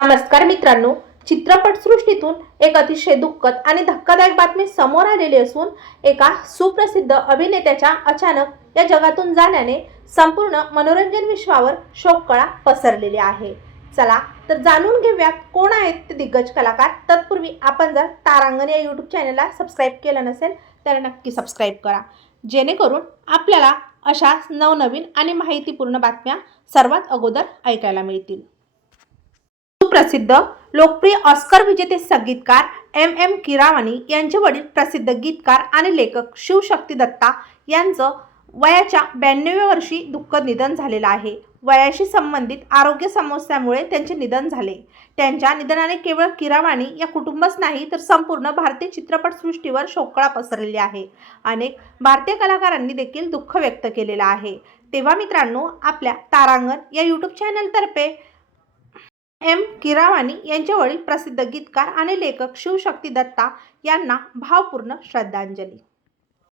नमस्कार मित्रांनो चित्रपटसृष्टीतून एक अतिशय दुःखद आणि धक्कादायक बातमी समोर आलेली असून एका सुप्रसिद्ध अभिनेत्याच्या अचानक या जगातून जाण्याने संपूर्ण मनोरंजन विश्वावर शोककळा पसरलेली आहे. चला तर जाणून घेऊया कोण आहेत ते दिग्गज कलाकार. तत्पूर्वी आपण जर तारांगण या यूट्यूब चॅनलला सबस्क्राईब केलं नसेल तर नक्की सबस्क्राईब करा. जेणेकरून आपल्याला अशा नवनवीन आणि माहितीपूर्ण बातम्या सर्वात अगोदर ऐकायला मिळतील. प्रसिद्ध लोकप्रिय ऑस्कर विजेते संगीतकार एम एम किरावानी यांचे वडील प्रसिद्ध गीतकार आणि लेखक शिवशक्ती दत्ता यांचं वयाच्या ब्याण्णव्या वर्षी दुःखद निधन झालेलं आहे. वयाशी संबंधित आरोग्य समस्यामुळे त्यांचे निधन झाले. त्यांच्या निधनाने केवळ किरावाणी या कुटुंबच नाही तर संपूर्ण भारतीय चित्रपटसृष्टीवर शोकळा पसरलेली आहे. अनेक भारतीय कलाकारांनी देखील दुःख व्यक्त केलेलं आहे. तेव्हा मित्रांनो आपल्या तारांगण या यूट्यूब चॅनलतर्फे एम. किरावानी यांचे वडील प्रसिद्ध गीतकार आणि लेखक शिवशक्ती दत्ता यांना भावपूर्ण श्रद्धांजली.